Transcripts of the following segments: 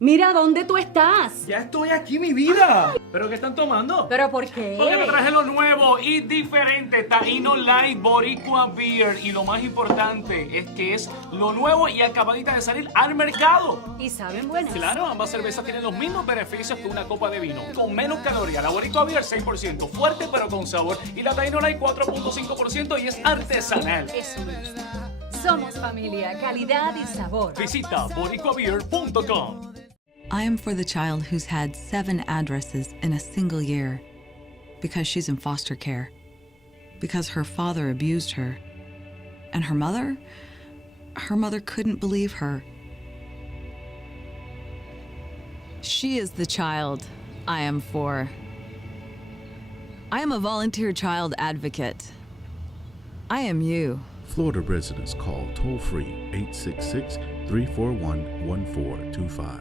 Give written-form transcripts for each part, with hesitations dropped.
Mira, ¿dónde tú estás? Ya estoy aquí, mi vida. ¿Pero qué están tomando? ¿Pero por qué? Porque te traje lo nuevo y diferente, Taíno Light Boricua Beer. Y lo más importante es que es lo nuevo y acabadita de salir al mercado. ¿Y saben buenas? Claro, ambas cervezas tienen los mismos beneficios que una copa de vino. Con menos calorías, la Boricua Beer 6%, fuerte pero con sabor. Y la Taíno Light 4.5% y es artesanal. Eso es. Somos familia, calidad y sabor. Visita boricuabeer.com. I am for the child who's had 7 addresses in a single year because she's in foster care, because her father abused her, and her mother couldn't believe her. She is the child I am for. I am a volunteer child advocate. I am you. Florida residents call toll-free 866-341-1425.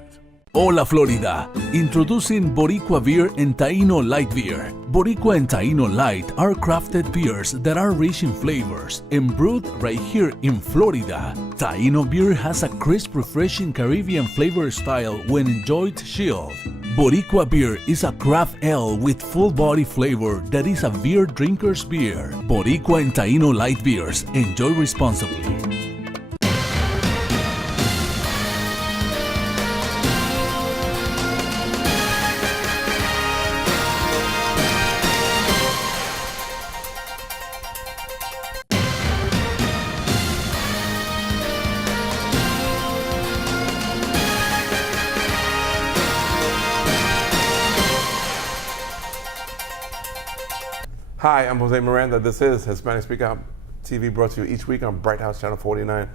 Hola Florida, introducing Boricua Beer and Taíno Light Beer. Boricua and Taíno Light are crafted beers that are rich in flavors and brewed right here in Florida. Taíno beer has a crisp, refreshing Caribbean flavor style when enjoyed chilled. Boricua beer is a craft ale with full body flavor that is a beer drinker's beer. Boricua and Taíno Light Beers. Enjoy responsibly. Hi, I'm Jose Miranda. This is Hispanic Speak Out TV, brought to you each week on Bright House Channel 49.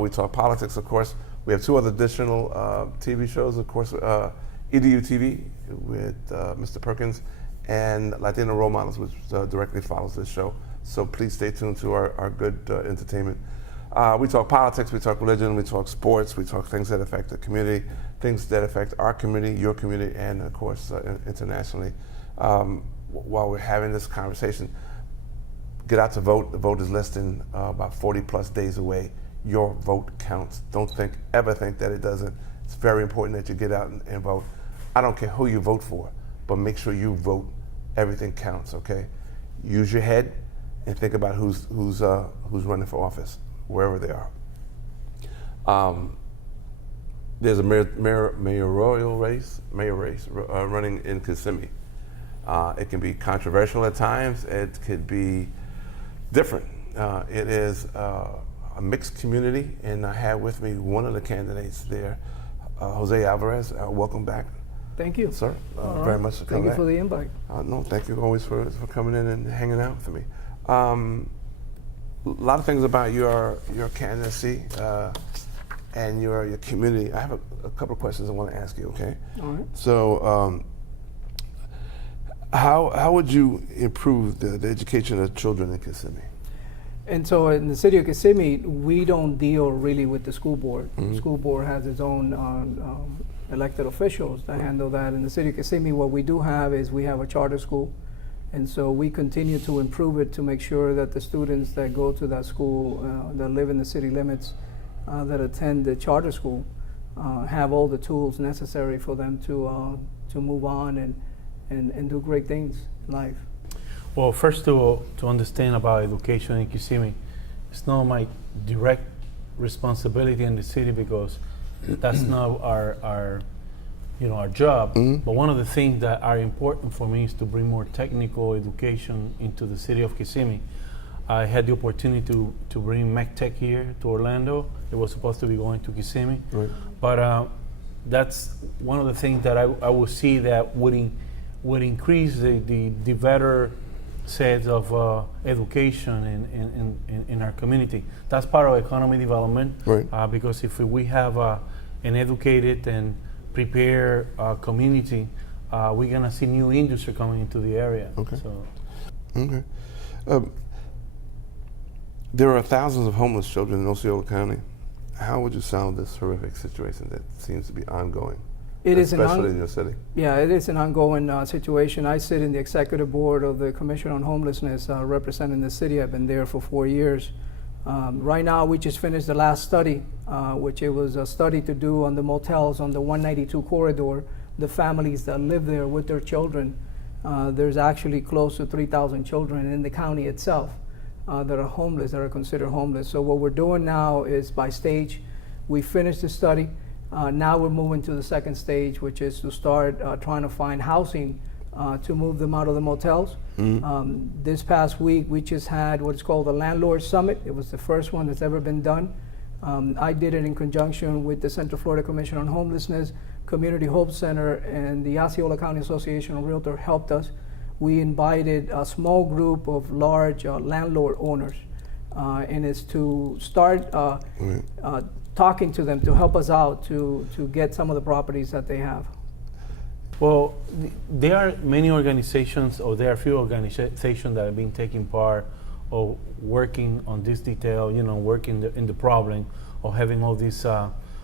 We talk politics, of course. We have 2 other additional TV shows, of course, EDU TV with Mr. Perkins and Latino Role Models, which directly follows this show. So please stay tuned to our good entertainment. We talk politics, we talk religion, we talk sports, we talk things that affect the community, things that affect our community, your community, and of course, internationally. While we're having this conversation, get out to vote. The vote is less than about 40 plus days away. Your vote counts. Don't ever think that it doesn't. It's very important that you get out and vote. I don't care who you vote for, but make sure you vote. Everything counts, okay? Use your head and think about who's running for office, wherever they are. There's a mayoral race running in Kissimmee. It can be controversial at times. It could be different. It is a mixed community, and I have with me one of the candidates there, Jose Alvarez. Welcome back. Thank you. Sir, very much for coming back. Thank you for the invite. No, thank you always for coming in and hanging out for me. A lot of things about your candidacy and your community. I have a couple of questions I want to ask you, okay? All right. So, how would you improve the education of children in Kissimmee? And so in the city of Kissimmee, we don't deal really with the school board. Mm-hmm. The school board has its own elected officials that handle that. In the city of Kissimmee, what we do have is we have a charter school. And so we continue to improve it to make sure that the students that go to that school, that live in the city limits, that attend the charter school, have all the tools necessary for them to move on and do great things in life. Well, first to understand about education in Kissimmee, it's not my direct responsibility in the city because that's not our job. Mm-hmm. But one of the things that are important for me is to bring more technical education into the city of Kissimmee. I had the opportunity to bring MacTech here to Orlando. It was supposed to be going to Kissimmee, Right. but that's one of the things that I will see that would increase the better set of education in our community. That's part of economy development, Right. Because if we have an educated and prepared community, we're gonna see new industry coming into the area. Okay. So. Okay. There are thousands of homeless children in Osceola County. How would you sound this horrific situation that seems to be ongoing? Especially in your city. Yeah, it is an ongoing situation. I sit in the executive board of the Commission on Homelessness, representing the city. I've been there for 4 years. Right now, we just finished the last study which it was a study to do on the motels on the 192 corridor, the families that live there with their children. There's actually close to 3,000 children in the county itself that are homeless, that are considered homeless. So what we're doing now is by stage. We finished the study. Now we're moving to the second stage, which is to start trying to find housing to move them out of the motels. This past week, we just had what's called the Landlord Summit. It was the first one that's ever been done. I did it in conjunction with the Central Florida Commission on Homelessness, Community Hope Center, and the Osceola County Association of Realtors helped us. We invited a small group of large landlord owners, and it's to start talking to them to help us out to get some of the properties that they have. Well, there are many organizations, or there are few organizations that have been taking part of working on this detail, working in the problem of having all these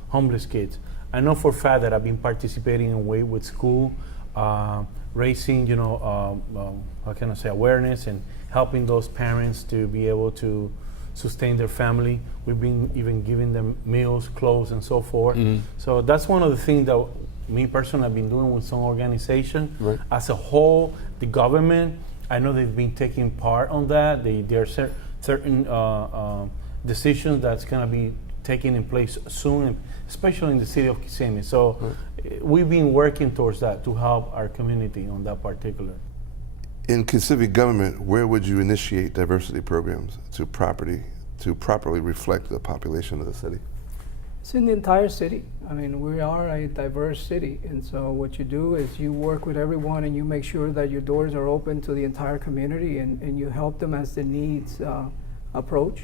homeless kids. I know for a fact that I've been participating in Way with School, raising, how can I say, awareness and helping those parents to be able to sustain their family. We've been even giving them meals, clothes, and so forth. So that's one of the things that me personally have been doing with some organization. Right. As a whole, the government, I know they've been taking part on that. There are certain decisions that's going to be taking in place soon, especially in the city of Kissimmee. So we've been working towards that to help our community on that particular. In Kissimmee government, where would you initiate diversity programs to properly reflect the population of the city? It's in the entire city. I mean, we are a diverse city, and so what you do is you work with everyone and you make sure that your doors are open to the entire community, and you help them as the needs approach.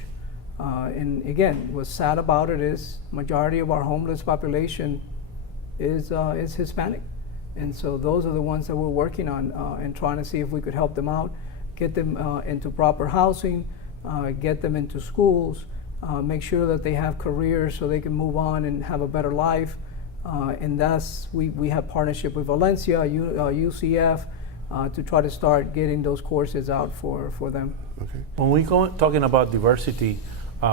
And again, what's sad about it is majority of our homeless population is Hispanic. And so those are the ones that we're working on and trying to see if we could help them out, get them into proper housing, get them into schools, make sure that they have careers so they can move on and have a better life. And that's, we have partnership with Valencia, UCF, to try to start getting those courses out for them. Okay. When we go talking about diversity,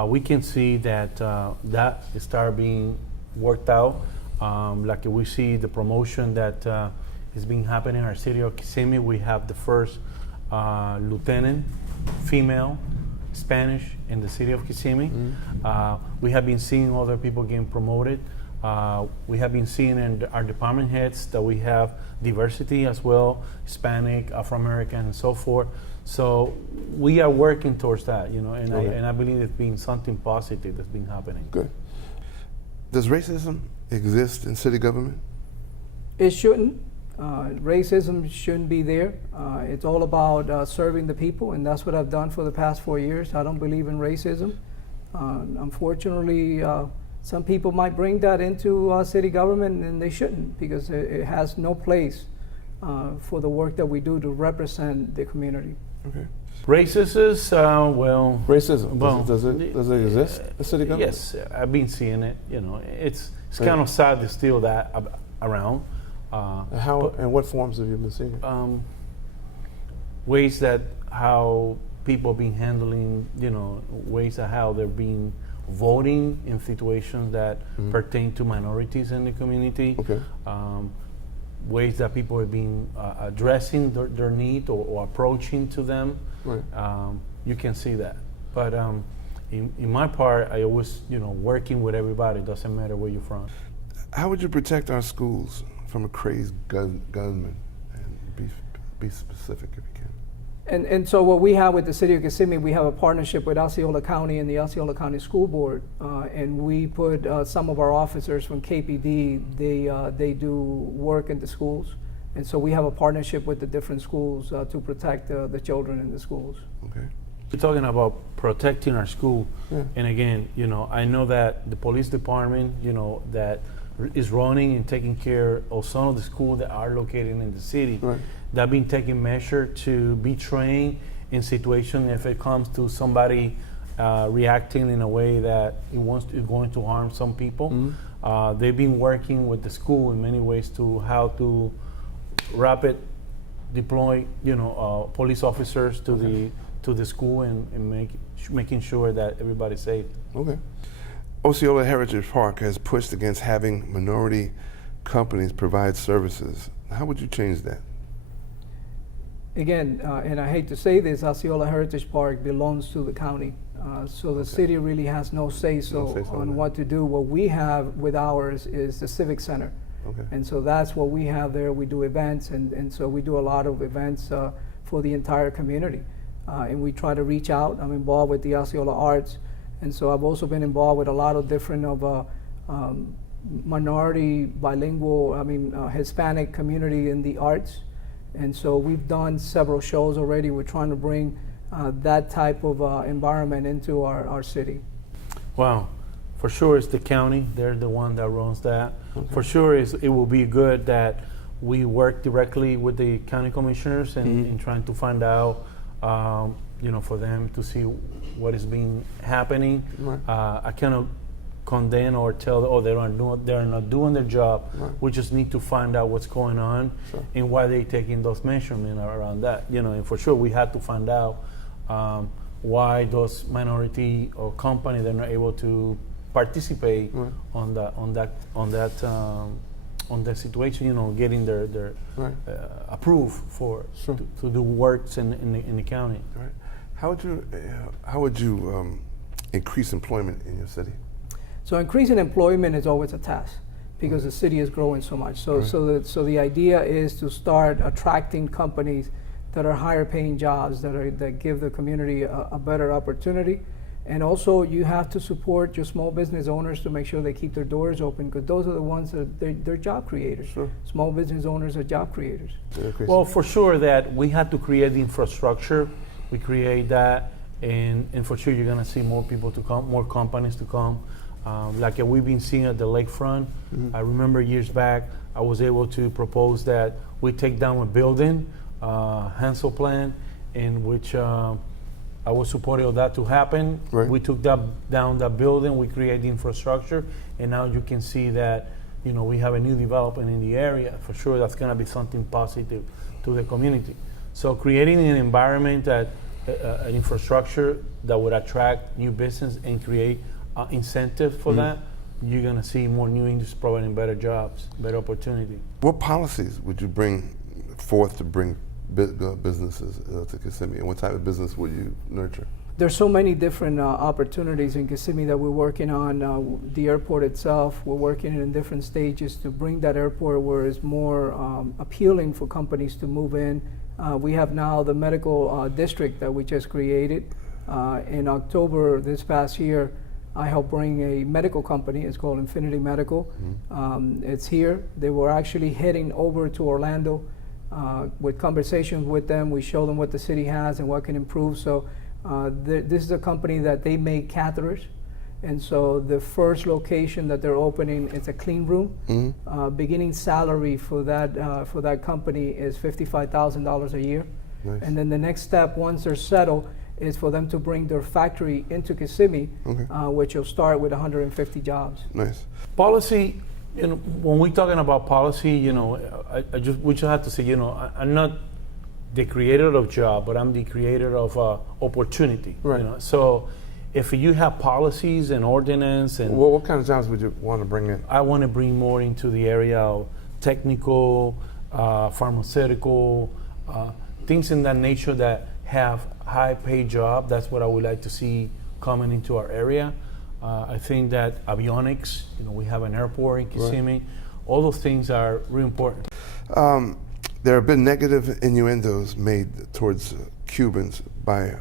we can see that that start being worked out. Like we see the promotion that is being happening in our city of Kissimmee. We have the first lieutenant, female, Spanish in the city of Kissimmee. We have been seeing other people getting promoted. We have been seeing in our department heads that we have diversity as well, Hispanic, Afro-American, and so forth. So we are working towards that, and I believe it's been something positive that's been happening. Good. Does racism exist in city government? It shouldn't. Racism shouldn't be there. It's all about serving the people, and that's what I've done for the past 4 years. I don't believe in racism. Unfortunately, some people might bring that into city government, and they shouldn't, because it has no place for the work that we do to represent the community. Okay. Racism, well... Racism, well, does it exist in city government? Yes, I've been seeing it. It's kind of sad there's still that around. And what forms have you been seeing? Ways that how people have been handling, ways that how they're being voting in situations that pertain to minorities in the community. Okay. Ways that people are being addressing their need or approaching to them. Right. You can see that. But in my part, I always, working with everybody. It doesn't matter where you're from. How would you protect our schools from a crazed gunman? And be specific if you can. And so what we have with the city of Kissimmee, we have a partnership with Osceola County and the Osceola County School Board, and we put some of our officers from KPD, they do work in the schools, and so we have a partnership with the different schools to protect the children in the schools. Okay. We're talking about protecting our school, Yeah. and again, I know that the police department, that is running and taking care of some of the schools that are located in the city. Right. That been taking measure to be trained in situation if it comes to somebody reacting in a way that is going to harm some people. They've been working with the school in many ways to how to rapid deploy, police officers to the school and making sure that everybody's safe. Okay. Osceola Heritage Park has pushed against having minority companies provide services. How would you change that? Again, and I hate to say this, Osceola Heritage Park belongs to the county. So the city really has no say-so on what to do. What we have with ours is the Civic Center. Okay. And so that's what we have there. We do events, and so we do a lot of events for the entire community. And we try to reach out. I'm involved with the Osceola Arts, and so I've also been involved with a lot of different minority, bilingual, Hispanic community in the arts. And so we've done several shows already. We're trying to bring that type of environment into our city. Wow. For sure, it's the county. They're the one that runs that. Okay. For sure, it will be good that we work directly with the county commissioners and in trying to find out, for them to see what is being happening. Right. I cannot condemn or tell, they're not doing their job. Right. We just need to find out what's going on and why they're taking those measurements around that. And for sure, we had to find out why those minority or company they're not able to participate on that situation. Getting their approved for to do works in the county. Right. How would you increase employment in your city? So increasing employment is always a task because the city is growing so much. So the idea is to start attracting companies that are higher paying jobs that give the community a better opportunity. And also you have to support your small business owners to make sure they keep their doors open, because those are the ones that they're job creators. Sure. Small business owners are job creators. Well, for sure that we had to create the infrastructure. We create that, and for sure you're gonna see more people to come, more companies to come. Like we've been seeing at the lakefront. I remember years back, I was able to propose that we take down a building, Hansel plan, in which I was supportive of that to happen. Right. We took down that building, we created the infrastructure, and now you can see that we have a new development in the area. For sure, that's going to be something positive to the community. So creating an environment that an infrastructure that would attract new business and create incentive for that, you're going to see more new industries providing better jobs, better opportunity. What policies would you bring forth to bring businesses to Kissimmee, and what type of business would you nurture? There's so many different opportunities in Kissimmee that we're working on. The airport itself, we're working in different stages to bring that airport where it's more appealing for companies to move in. We have now the medical district that we just created. In October this past year, I helped bring a medical company. It's called Infinity Medical. It's here. They were actually heading over to Orlando. With conversations with them, we show them what the city has and what can improve. So this is a company that they make catheters, and so the first location that they're opening, it's a clean room. Beginning salary for that company is $55,000 a year. Nice. And then the next step, once they're settled, is for them to bring their factory into Kissimmee, which will start with 150 jobs. Nice. Policy. When we're talking about policy, we just have to say, I'm not the creator of job, but I'm the creator of opportunity. Right. So if you have policies and ordinance and what kind of jobs would you want to bring in? I want to bring more into the area of technical, pharmaceutical, things in that nature that have high paid job. That's what I would like to see coming into our area. I think that avionics, we have an airport in Kissimmee. Right. All those things are really important. There have been negative innuendos made towards Cubans by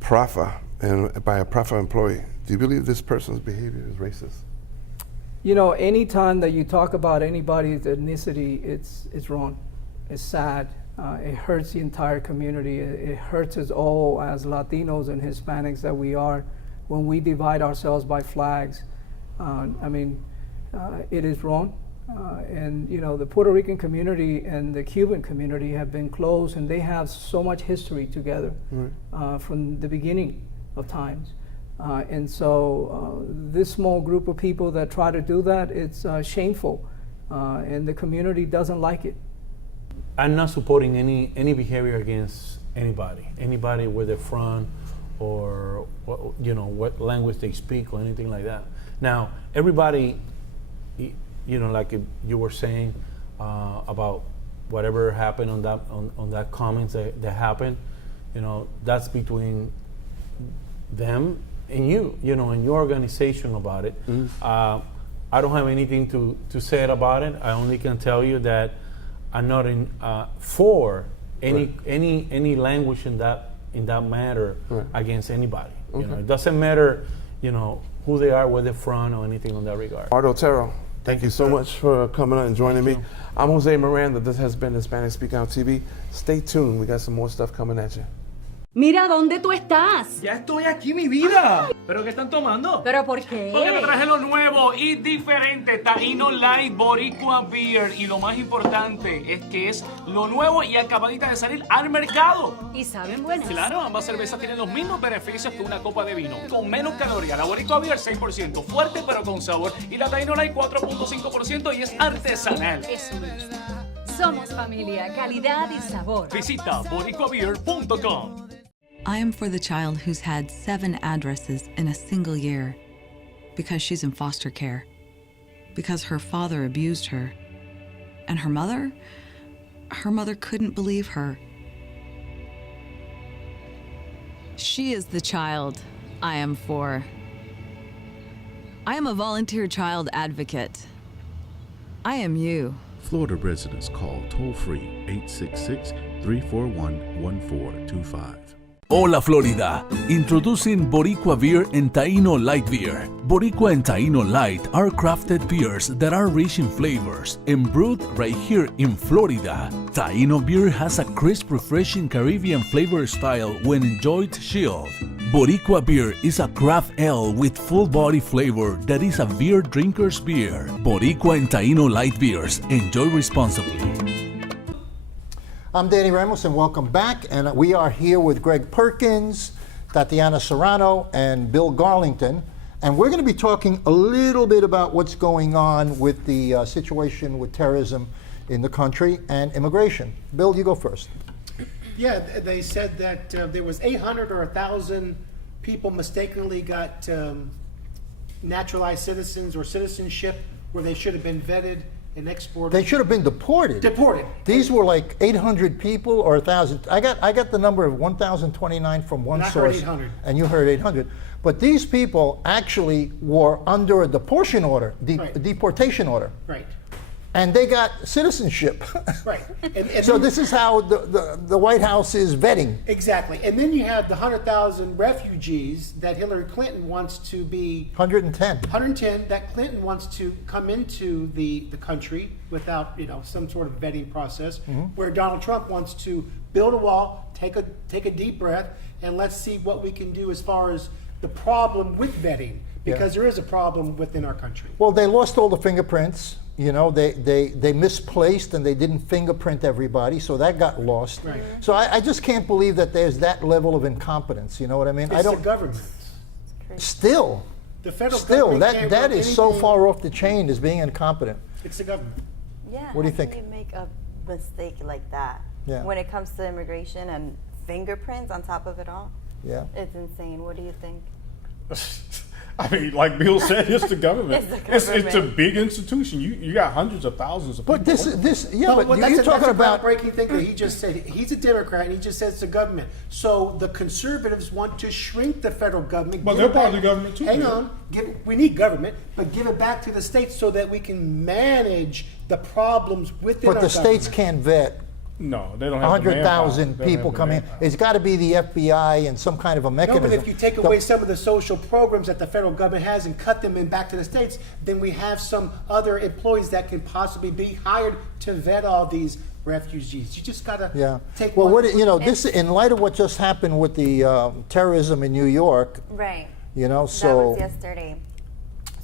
PRAFA and by a PRAFA employee. Do you believe this person's behavior is racist? Anytime that you talk about anybody's ethnicity, it's wrong. It's sad. It hurts the entire community. It hurts us all as Latinos and Hispanics that we are. When we divide ourselves by flags, it is wrong. And the Puerto Rican community and the Cuban community have been close, and they have so much history together from the beginning of times. And so this small group of people that try to do that, it's shameful, and the community doesn't like it. I'm not supporting any behavior against anybody where they're from, or what language they speak, or anything like that. Now, everybody, you know, like you were saying about whatever happened on that comments that happened, you know, that's between them and you know, and your organization about it. I don't have anything to say about it. I only can tell you that I'm not for any language in that matter against anybody. You know, it doesn't matter, you know, who they are, where they're from, or anything on that regard. Otero, thank you so much for coming out and joining me. I'm Jose Miranda. This has been Hispanic Speak Out TV. Stay tuned. We got some more stuff coming at you. Mira, ¿dónde tú estás? Ya estoy aquí, mi vida. ¿Pero qué están tomando? ¿Pero por qué? Porque te traje lo nuevo y diferente, Taíno Light Boricua Beer. Y lo más importante es que es lo nuevo y acabadita de salir al mercado. ¿Y saben buenas? Claro, ambas cervezas tienen los mismos beneficios que una copa de vino. Con menos calorías, la Boricua Beer 6%, fuerte pero con sabor. Y la Taíno Light 4.5% y es artesanal. Eso es. Somos familia, calidad y sabor. Visita boricuabeer.com. I am for the child who's had 7 addresses in a single year because she's in foster care, because her father abused her, and her mother couldn't believe her. She is the child I am for. I am a volunteer child advocate. I am you. Florida residents call toll-free 866-341-1425. Hola Florida, introducing Boricua Beer and Taíno Light Beer. Boricua and Taíno Light are crafted beers that are rich in flavors and brewed right here in Florida. Taíno beer has a crisp, refreshing Caribbean flavor style when enjoyed chilled. Boricua beer is a craft ale with full body flavor that is a beer drinker's beer. Boricua and Taíno Light Beers. Enjoy responsibly. I'm Danny Ramos and welcome back. And we are here with Greg Perkins, Tatiana Serrano, and Bill Garlington. And we're going to be talking a little bit about what's going on with the situation with terrorism in the country and immigration. Bill, you go first. Yeah, they said that there was 800 or 1,000 people mistakenly got naturalized citizens or citizenship where they should have been vetted and exported. They should have been deported. Deported. These were like 800 people or 1,000. I got the number of 1,029 from one And I source. heard 800. And you heard 800. But these people actually were under a deportation order, Right. deportation order. Right. And they got citizenship. Right. And So then- this is how the White House is vetting. Exactly. And then you have the 100,000 refugees that Hillary Clinton wants to be 110. 110 that Clinton wants to come into the country without, you know, some sort of vetting process, where Donald Trump wants to build a wall, take a deep breath, and let's see what we can do as far as the problem with vetting, because there is a problem within our country. Well, they lost all the fingerprints. You know, they misplaced and they didn't fingerprint everybody, so that got lost. Right. So I just can't believe that there's that level of incompetence. You know what I mean? It's the government. Still, The federal still government can't that run is so anything. far off the chain as being incompetent. It's the government. Yeah. What do you how think? Can you make a mistake like that? Yeah. When it comes to immigration and fingerprints on top of it all, Yeah. it's insane. What do you think? I mean, like Bill said, it's the government. It's the It's a government. big institution. You got hundreds of thousands of people. But this, yeah, No, but well, you're talking about. groundbreaking thing that he just said. He's a Democrat, and he just says it's the government. So the conservatives want to shrink the federal government. But give they're it part of back- the government too, Hang Bill. on, we need government, but give it back to the states so that we can manage the problems within But our the states government. can't vet No, they don't have the 100,000 manpower. They don't people have the come in. manpower. It's got to be the FBI and some kind of a No, mechanism. but if you take away some of the social programs that the federal government has and cut them in back to the states, then we have some other employees that can possibly be hired to vet all these refugees. You just gotta take. Well, one. this in light of what just happened with the terrorism in New York, Right. you know, That so was yesterday.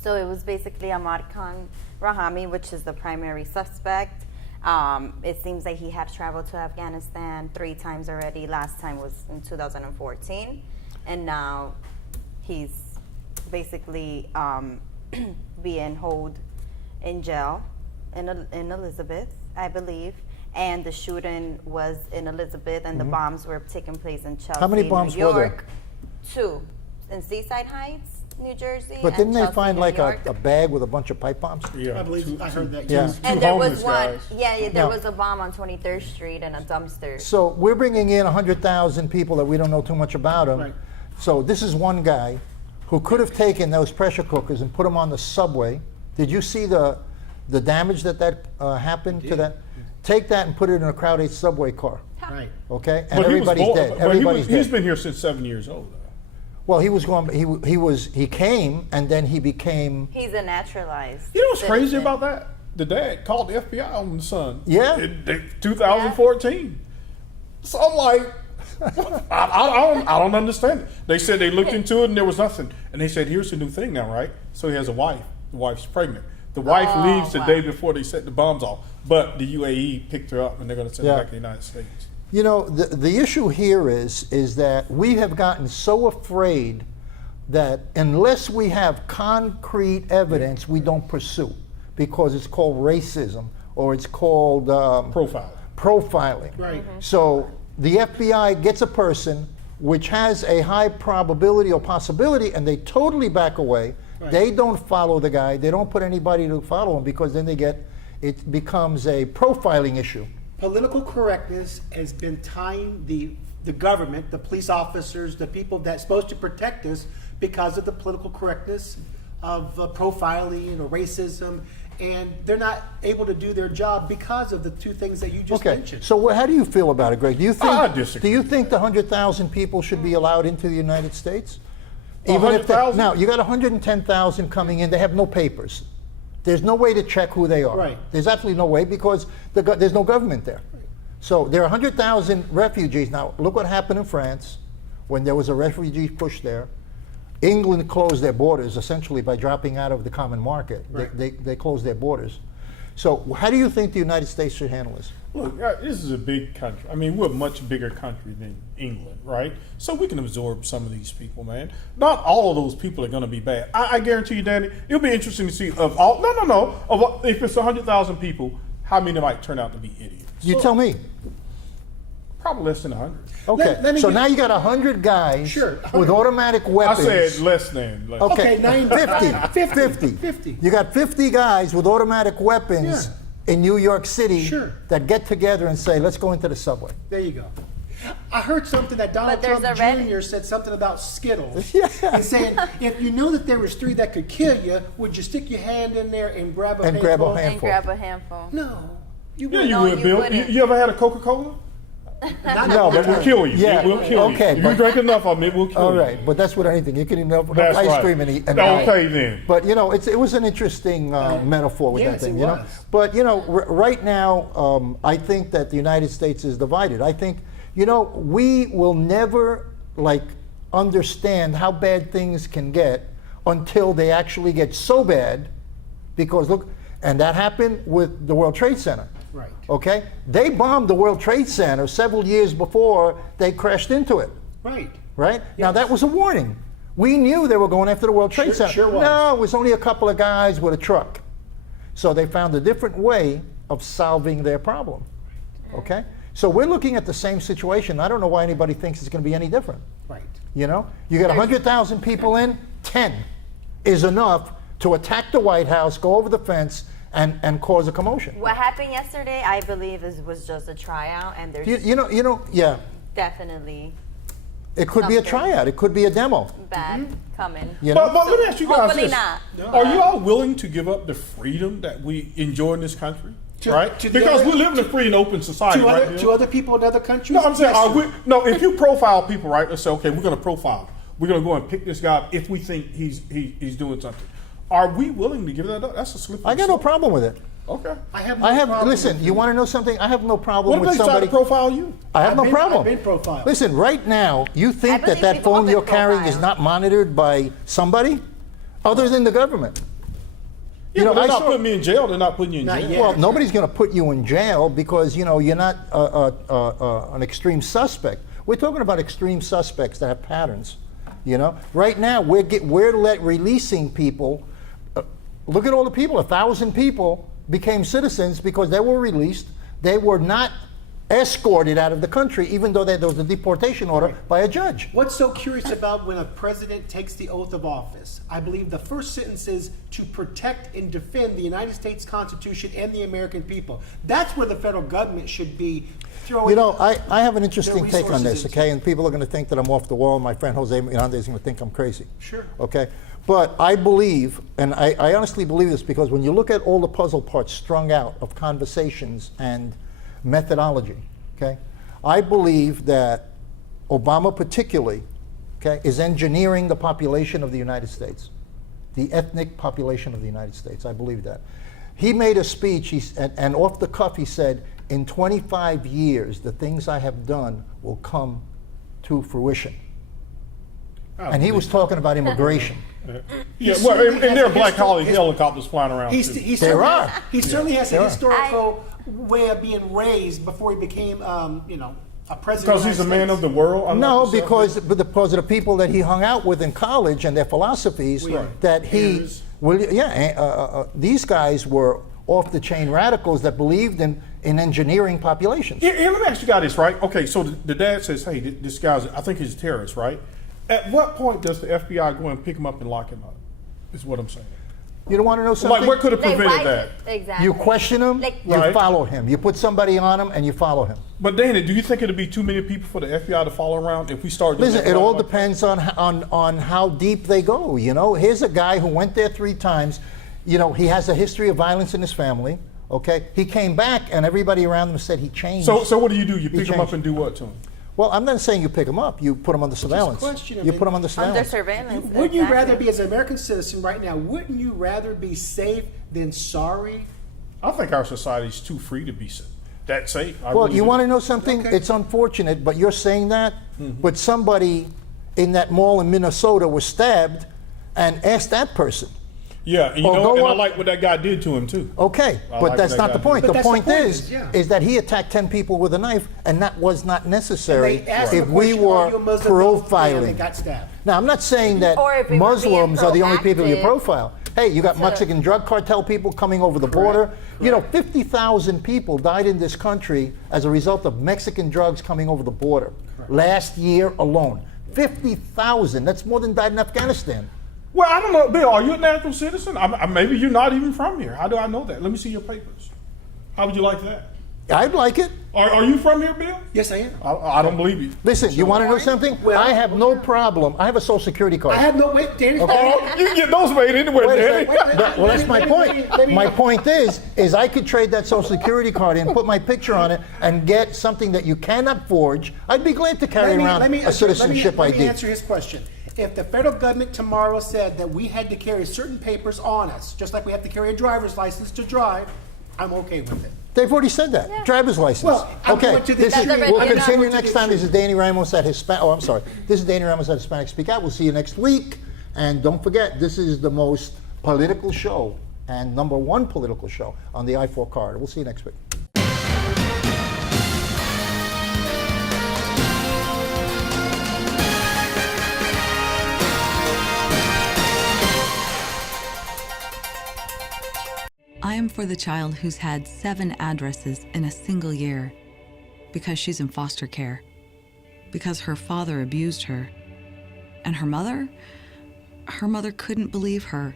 So it was basically Ahmad Khan Rahami, which is the primary suspect. It seems like he had traveled to Afghanistan 3 times already. Last time was in 2014. And now he's basically being held in jail in Elizabeth, I believe. And the shooting was in Elizabeth, and the bombs were taking place in Chelsea, How many bombs New were there? York. 2. In Seaside Heights New Jersey. But didn't and they Chelsea, find New like York. a bag with a bunch of pipe bombs? Yeah, I believe I heard that. Yeah. Yes. And Two there was homeless one. guys. Yeah, there No. was a bomb on 23rd Street and a dumpster. So we're bringing in 100,000 people that we don't know too much about them. Right. So this is one guy who could have taken those pressure cookers and put them on the subway. Did you see the damage that happened to that? Take that and put it in a crowded subway car. Right. Okay, and But he was everybody's born- dead. but Everybody's he's dead. been here since 7 years old. Well, he was going. He came and then he became. He's a naturalized. You know what's crazy citizen. about that? The dad called the FBI on the son. Yeah. In 2014. So I'm like, I don't understand it. They said they looked into it and there was nothing. And they said, here's the new thing now, right? So he has a wife. The wife's pregnant. The wife leaves the day before they set the bombs off. But the UAE picked her up and they're going to send her back to the United States. You know, the issue here is that we have gotten so afraid that unless we have concrete evidence, we don't pursue, because it's called racism or it's called profiling. Right. So the FBI gets a person which has a high probability or possibility, and they totally back away. Right. They don't follow the guy. They don't put anybody to follow him, because then it becomes a profiling issue. Political correctness has been tying the government, the police officers, the people that's supposed to protect us, because of the political correctness of profiling or racism, and they're not able to do their job because of the two things that you just mentioned. So how do you feel about it, Greg? Do you think I disagree. Do you think the 100,000 people should be allowed into the United States? 100,000? Now you got 110,000 coming in. They have no papers. There's no way to check who they are. Right. There's absolutely no way, because there's no government there. So there are 100,000 refugees. Now look what happened in France when there was a refugee push there. England closed their borders essentially by dropping out of the common market. Right. They closed their borders. So how do you think the United States should handle this? Look, this is a big country. I mean, we're a much bigger country than England, right? So we can absorb some of these people, man. Not all of those people are going to be bad. I guarantee you, Danny, it'll be interesting to see of all. If it's 100,000 people, how many might turn out to be idiots? You tell me. Probably less than 100. Okay, Let me so get- now you got 100 guys Sure, with automatic I weapons. said less than. Okay, 90. 50. 50. You got 50 guys with automatic weapons in New York City Sure. that get together and say, let's go into the subway. There you go. I heard something that Donald But there's Trump already- Jr. said something about Skittles. Yeah. And saying, if you know that there was 3 that could kill you, would you stick your hand in there and grab a And handful? grab a And handful. grab a handful. No. You Yeah, wouldn't. you No, would, you Bill. wouldn't. You ever had a Coca-Cola? No, It will kill you. Yeah, It will kill okay, you. If but- you drink enough of it, it will kill All you. right, but that's with anything. You can eat enough That's ice right. cream and eat. And Okay, then. But you know, it was an interesting metaphor with that Yes, thing. it You know, was. but you know, right now, I think that the United States is divided. I think, you know, we will never understand how bad things can get until they actually get so bad, because look, and that happened with the World Trade Center. Right. Okay, they bombed the World Trade Center several years before they crashed into it. Right. Right? Now that was a warning. We knew they were going after the World Trade Center. Sure was. No, it was only a couple of guys with a truck. So they found a different way of solving their problem. Okay? So we're looking at the same situation. I don't know why anybody thinks it's going to be any different. Right. You know? You got 100,000 people in, 10 is enough to attack the White House, go over the fence, and cause a commotion. What happened yesterday, I believe, was just a tryout, and there's You know, yeah. definitely It could be a Something. tryout. It could be a demo. bad coming. You know? But let me ask you guys Hopefully this. not. Are you all willing to give up the freedom that we enjoy in this country? Right? to the Because other- we live in a free and open society, right? Bill? To other people in other countries? No, I'm saying, Yes, sir. if you profile people, right? Let's say, okay, we're going to profile him. We're going to go and pick this guy up if we think he's doing something. Are we willing to give that up? That's a slippery I got no slope. problem with it. Okay. I have no problem Listen, with you it. want to know something? I have no problem What if with they try somebody. to profile you? I have I've no been- problem. I've been profiled. Listen, right now, you think believe that we've phone all you're been carrying is profiled. not monitored by somebody other than the government? Yeah, but they're I not saw- putting me in jail. They're not putting you in Not jail. yet. Well, nobody's going to put you in jail because you're not an extreme suspect. We're talking about extreme suspects that have patterns. Right now we're releasing people. Look at all the people. 1,000 people became citizens because they were released. They were not escorted out of the country, even though there was a deportation order by a judge. What's so curious about when a president takes the oath of office? I believe the first sentence is to protect and defend the United States Constitution and the American people. That's where the federal government should be throwing. You know, I have an interesting their take on this, resources okay? And people are going to think that I'm off the wall. My friend Jose Hernandez is going to think I'm crazy. Sure. Okay? But I believe, and I honestly believe this, because when you look at all the puzzle parts strung out of conversations and methodology, okay? I believe that Obama particularly, okay, is engineering the population of the United States, the ethnic population of the United States. I believe that. He made a speech, and off the cuff he said, in 25 years, the things I have done will come to fruition. And he was talking about immigration. Yeah, well, and there are black helicopters flying around. He certainly has a There are. historical way of being raised before he became, a president. Because he's a man of the world? No, because of the people that he hung out with in college and their philosophies that he, these guys were off-the-chain radicals that believed in engineering populations. Yeah, let me ask you guys this, right? Okay, so the dad says, hey, this guy's, I think he's a terrorist, right? At what point does the FBI go and pick him up and lock him up, is what I'm saying. You don't want to know something? Like, what could have prevented that? Exactly. You question him, you follow him. You put somebody on him, and you follow him. But Danny, do you think it'd be too many people for the FBI to follow around if we start doing Listen, it all depends on how deep they go, you know? Here's a guy who went there 3 times. You know, he has a history of violence in his family, okay? He came back, and everybody around him said he changed. So what do? You pick him up and do what to him? Well, I'm not saying you pick him up. You put him under surveillance. You put him under surveillance. Under surveillance. Wouldn't you rather be, as an American citizen right now, wouldn't you rather be safe than sorry? I think our society's too free to be that safe. Well, you want to know something? Okay. It's unfortunate, but you're saying that, but somebody in that mall in Minnesota was stabbed, and ask that person. Yeah, and I like what that guy did to him too. Okay, but that's not the point. The point is that he attacked 10 people with a knife, and that was not necessary if we were profiling. Now, I'm not saying that Muslims are the only people you profile. Hey, you got Mexican drug cartel people coming over the border. You know, 50,000 people died in this country as a result of Mexican drugs coming over the border last year alone. 50,000. That's more than died in Afghanistan. Well, I don't know, Bill, are you a natural citizen? Maybe you're not even from here. How do I know that? Let me see your papers. How would you like that? I'd like it. Are you from here, Bill? Yes, I am. I don't believe you. Listen, you want to know something? Well, I have no problem. I have a Social Security card. I have no, wait, Danny. Okay? You can get those made anywhere, Danny. Well, that's my point. My point is I could trade that Social Security card in, put my picture on it, and get something that you cannot forge. I'd be glad to carry around a citizenship ID. Let me answer his question. If the federal government tomorrow said that we had to carry certain papers on us, just like we have to carry a driver's license to drive, I'm okay with it. They've already said that. Yeah. Driver's license. Well, okay. We'll continue next time. This is Danny Ramos at Hispanic. Oh, I'm sorry. This is Danny Ramos at Hispanic Speak Out. We'll see you next week. And don't forget, this is the most political show and #1 political show on the I-4 corridor. We'll see you next week. I am for the child who's had 7 addresses in a single year because she's in foster care, because her father abused her, and her mother couldn't believe her.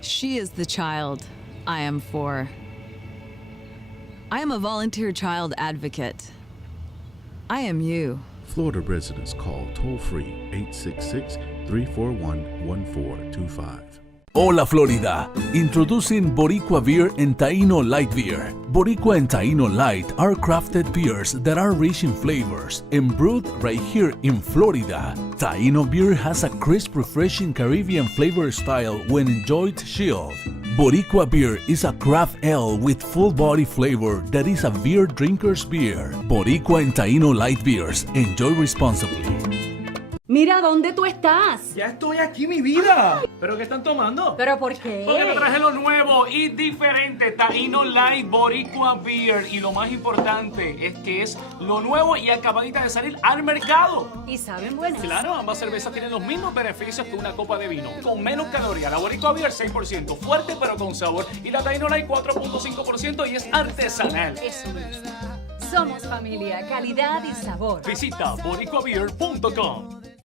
She is the child I am for. I am a volunteer child advocate. I am you. Florida residents call toll-free 866-341-1425. Hola Florida, introducing Boricua Beer and Taino Light Beer. Boricua and Taino Light are crafted beers that are rich in flavors and brewed right here in Florida. Taino beer has a crisp, refreshing Caribbean flavor style when enjoyed chilled. Boricua beer is a craft ale with full body flavor that is a beer drinker's beer. Boricua and Taino Light Beers. Enjoy responsibly. Mire Mira dónde tú estás. Ya estoy aquí, mi vida. ¿Pero qué están tomando? ¿Pero por qué? Porque te traje lo nuevo y diferente, Taíno Light Boricua Beer. Y lo más importante es que es lo nuevo y acabadita de salir al mercado. ¿Y saben buenas? Claro, ambas cervezas tienen los mismos beneficios que una copa de vino, con menos calorías. La Boricua Beer 6%, fuerte pero con sabor. Y la Taíno Light 4.5% y es artesanal. Eso me gusta. Somos familia, calidad y sabor. Visita boricuabeer.com.